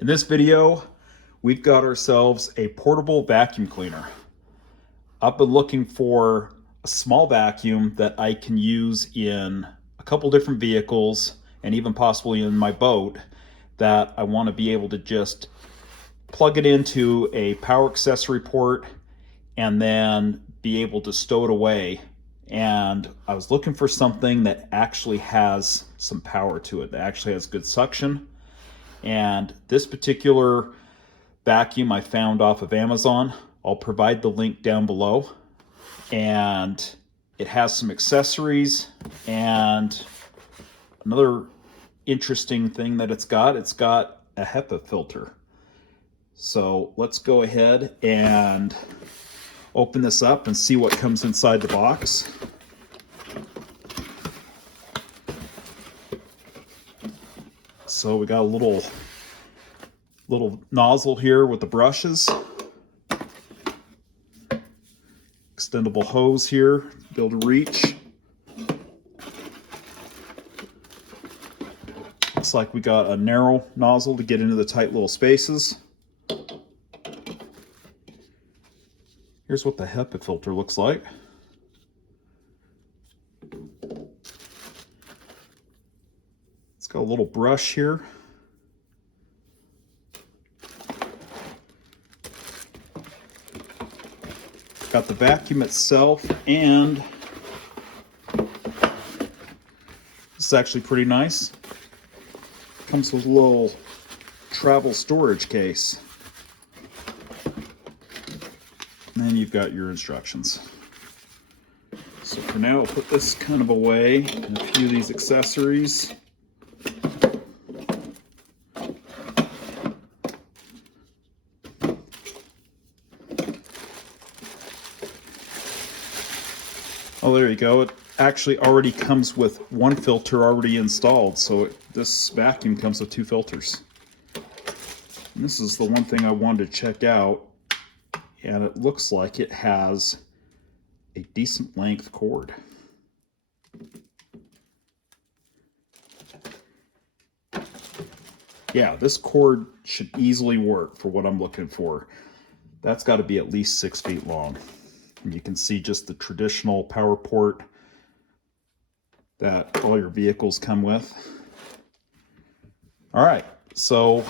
In this video, we've got ourselves a portable vacuum cleaner. I've been looking for a small vacuum that I can use in a couple different vehicles and even possibly in my boat, that I want to be able to just plug it into a power accessory port and then be able to stow it away. And I was looking for something that actually has some power to it, that actually has good suction. And this particular vacuum I found off of Amazon. I'll provide the link down below. And it has some accessories, and another interesting thing that it's got a HEPA filter. So let's go ahead and open this up and see what comes inside the box. So we got a little nozzle here with the brushes. Extendable hose here, be able to reach. Looks like we got a narrow nozzle to get into the tight little spaces. Here's what the HEPA filter looks like. It's got a little brush here. Got the vacuum itself, and this is actually pretty nice. Comes with a little travel storage case. And then you've got your instructions. So for now, I'll put this kind of away, and a few of these accessories. Oh, there you go. It actually already comes with one filter already installed, so this vacuum comes with two filters. And this is the one thing I wanted to check out, and it looks like it has a decent length cord. Yeah, this cord should easily work for what I'm looking for. That's got to be at least 6 feet long. And you can see just the traditional power port that all your vehicles come with. All right, so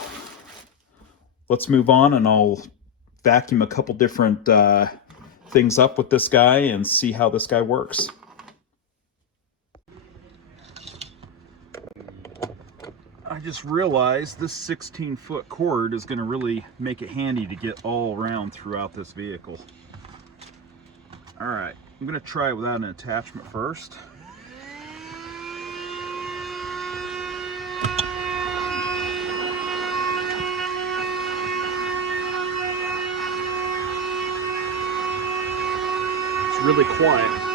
let's move on, and I'll vacuum a couple different things up with this guy and see how this guy works. I just realized this 16-foot cord is going to really make it handy to get all around throughout this vehicle. All right, I'm going to try it without an attachment first. It's really quiet.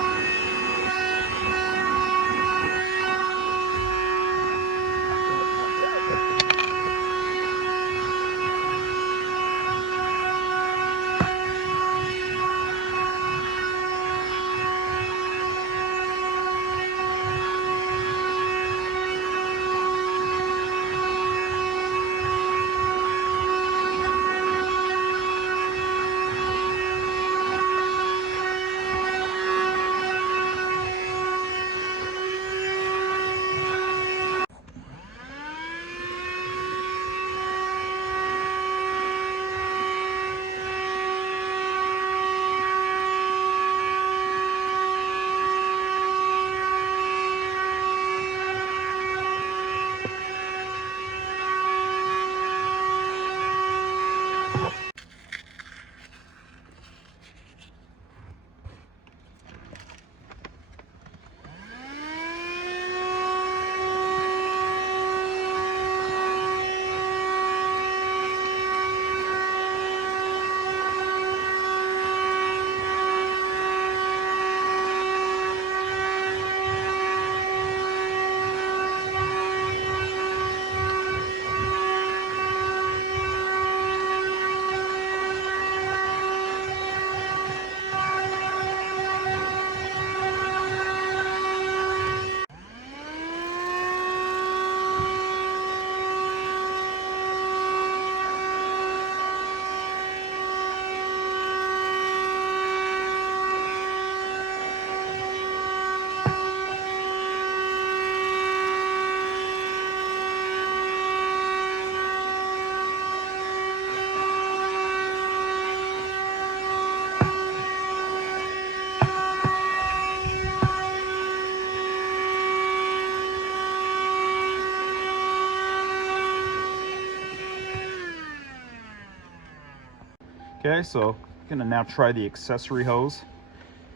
Okay, so I'm gonna now try the accessory hose.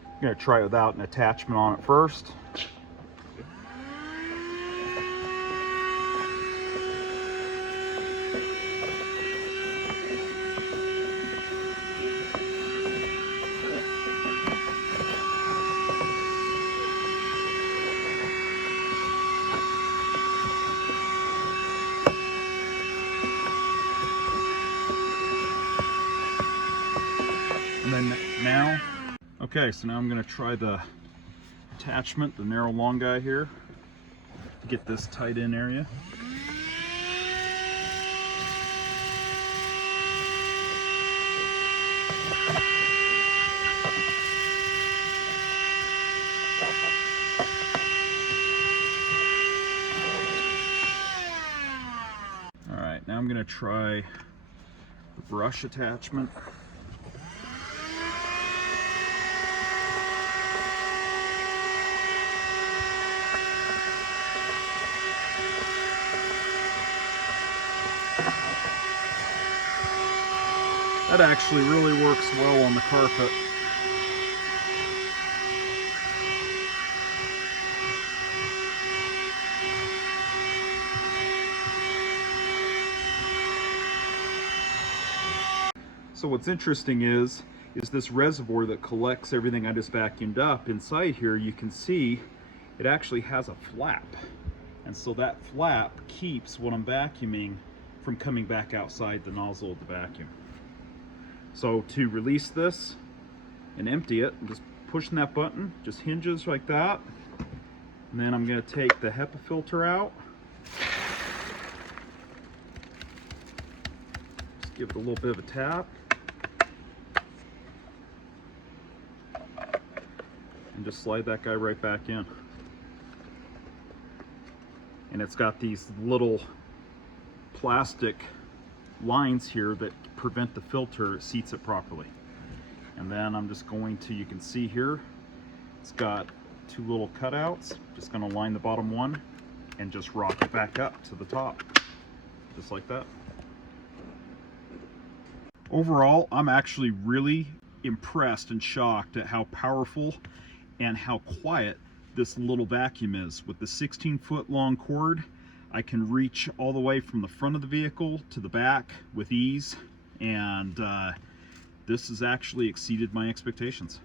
I'm gonna try it without an attachment on it first. And then now, okay, so now I'm gonna try the attachment, the narrow long guy here, to get this tight in area. All right, now I'm gonna try the brush attachment. That actually really works well on the carpet. So what's interesting is this reservoir that collects everything I just vacuumed up. Inside here you can see it actually has a flap. And so that flap keeps what I'm vacuuming from coming back outside the nozzle of the vacuum. So to release this and empty it, I'm just pushing that button, just hinges like that. And then I'm going to take the HEPA filter out. Just give it a little bit of a tap. And just slide that guy right back in. And it's got these little plastic lines here that prevent the filter, it seats it properly. And then I'm just going to, you can see here, it's got two little cutouts. Just going to line the bottom one and just rock it back up to the top, just like that. Overall, I'm actually really impressed and shocked at how powerful and how quiet this little vacuum is. With the 16-foot long cord, I can reach all the way from the front of the vehicle to the back with ease, and this has actually exceeded my expectations.